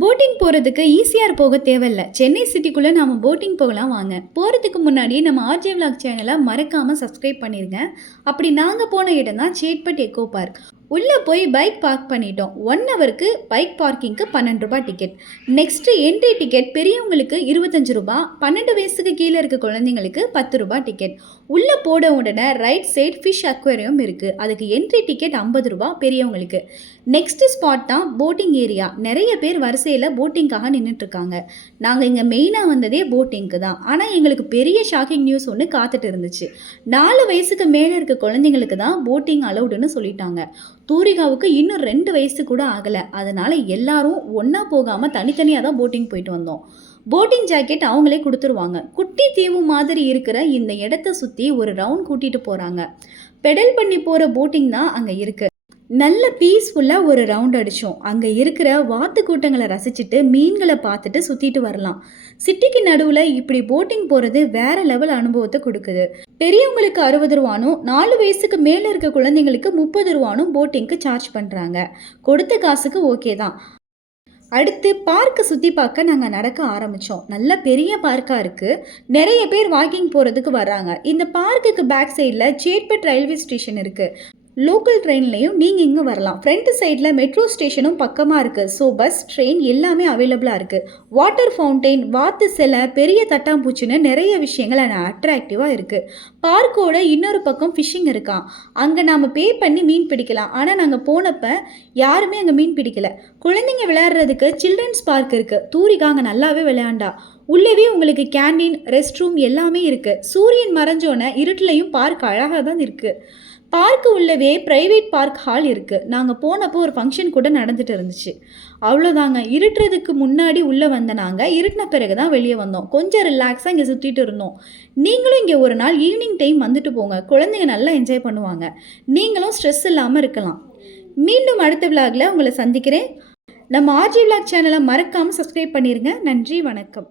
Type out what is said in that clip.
Boating போகிறதுக்கு ஈஸியாக போக தேவையில்ல. சென்னை சிட்டிக்குள்ளே நம்ம போட்டிங் போகலாம் வாங்க. போகிறதுக்கு முன்னாடி நம்ம ஆர்ஜே விலாக் சேனலை மறக்காமல் சப்ஸ்கிரைப் பண்ணிடுங்க. அப்படி நாங்கள் போன இடம் தான் சேட்பட் எக்கோ பார்க். உள்ளே போய் பைக் பார்க் பண்ணிட்டோம். 1 ஹவருக்கு பைக் பார்க்கிங்க்கு 12 ரூபாய் டிக்கெட். நெக்ஸ்ட்டு என்ட்ரி டிக்கெட் பெரியவங்களுக்கு 25 ரூபாய், 12 வயசுக்கு கீழே இருக்க குழந்தைங்களுக்கு 10 ரூபாய் டிக்கெட். உள்ளே போட உடனே ரைட் சைட் ஃபிஷ் அக்வேரியம் இருக்குது. அதுக்கு என்ட்ரி டிக்கெட் 50 ரூபாய் பெரியவங்களுக்கு. நெக்ஸ்ட்டு ஸ்பாட் தான் போட்டிங் ஏரியா. நிறைய பேர் வரிசையில் போட்டிங்காக நின்றுட்டுருக்காங்க. நாங்கள் இங்கே மெயினாக வந்ததே போட்டிங்க்கு தான். ஆனால் எங்களுக்கு பெரிய ஷாக்கிங் நியூஸ் ஒன்று காத்துட்டு இருந்துச்சு. 4 வயசுக்கு மேலே இருக்க குழந்தைங்களுக்கு தான் போட்டிங் அலௌடுன்னு சொல்லிட்டாங்க. தூரிகாவுக்கு இன்னும் 2 வயசு கூட ஆகலை. அதனால் எல்லாரும் ஒன்றா போகாமல் தனித்தனியாக தான் போட்டிங் போயிட்டு வந்தோம். போட்டிங் ஜாக்கெட் அவங்களே கொடுத்துருவாங்க. குட்டி தீவு மாதிரி இருக்கிற இந்த இடத்த சுற்றி ஒரு ரவுண்ட் கூட்டிகிட்டு போகிறாங்க. பெடல் பண்ணி போகிற போட்டிங் தான் அங்கே இருக்குது. நல்ல பீஸ்ஃபுல்லாக ஒரு ரவுண்ட் அடித்தோம். அங்கே இருக்கிற வாத்து கூட்டங்களை ரசிச்சுட்டு மீன்களை பார்த்துட்டு சுற்றிட்டு வரலாம். சிட்டிக்கு நடுவில் இப்படி போட்டிங் போகிறது வேற லெவல் அனுபவத்தை கொடுக்குது. பெரியவங்களுக்கு 60 ரூபானும் 4 வயசுக்கு மேலே இருக்க குழந்தைங்களுக்கு 30 ரூபானும் போட்டிங்க்கு சார்ஜ் பண்ணுறாங்க. கொடுத்த காசுக்கு ஓகே தான். அடுத்து பார்க்கை சுற்றி பார்க்க நாங்கள் நடக்க ஆரம்பித்தோம். நல்ல பெரிய பார்க்காக இருக்குது. நிறைய பேர் வாக்கிங் போகிறதுக்கு வர்றாங்க. இந்த பார்க்குக்கு பேக் சைடில் சேட்பட் ரயில்வே ஸ்டேஷன் இருக்குது. லோக்கல் ட்ரெயின்லையும் நீங்கள் இங்கே வரலாம். ஃப்ரண்ட் சைடில் மெட்ரோ ஸ்டேஷனும் பக்கமாக இருக்குது. ஸோ பஸ், ட்ரெயின் எல்லாமே அவைலபிளாக இருக்குது. வாட்டர் ஃபவுண்டெயின், வாத்து சிலை, பெரிய தட்டாம்பூச்சின்னு நிறைய விஷயங்கள் அட்ராக்டிவாக இருக்குது. பார்க்கோட இன்னொரு பக்கம் ஃபிஷ்ஷிங் இருக்கான். அங்கே நாம் பே பண்ணி மீன் பிடிக்கலாம். ஆனால் நாங்கள் போனப்போ யாருமே அங்கே மீன் பிடிக்கல. குழந்தைங்க விளையாடுறதுக்கு சில்ட்ரன்ஸ் பார்க் இருக்குது. தூரிகா அங்கே நல்லாவே விளையாண்டா. உள்ளவே உங்களுக்கு கேண்டீன், ரெஸ்ட் ரூம் எல்லாமே இருக்குது. சூரியன் மறைஞ்சோன்னே இருட்டிலையும் பார்க் அழகாக தான் இருக்குது. பார்க்கு உள்ளவே ப்ரைவேட் பார்க் ஹால் இருக்குது. நாங்கள் போனப்போ ஒரு ஃபங்க்ஷன் கூட நடந்துட்டு இருந்துச்சு. அவ்வளோதாங்க. இருட்டுறதுக்கு முன்னாடி உள்ளே வந்த நாங்கள் இருட்டின பிறகு தான் வெளியே வந்தோம். கொஞ்சம் ரிலாக்ஸாக இங்கே சுற்றிட்டு இருந்தோம். நீங்களும் இங்கே ஒரு நாள் ஈவினிங் டைம் வந்துட்டு போங்க. குழந்தைங்க நல்லா என்ஜாய் பண்ணுவாங்க. நீங்களும் ஸ்ட்ரெஸ் இல்லாமல் இருக்கலாம். மீண்டும் அடுத்த விலாகில் உங்களை சந்திக்கிறேன். நம்ம ஆர்ஜே விலாக் சேனலை மறக்காமல் சப்ஸ்கிரைப் பண்ணிடுங்க. நன்றி, வணக்கம்.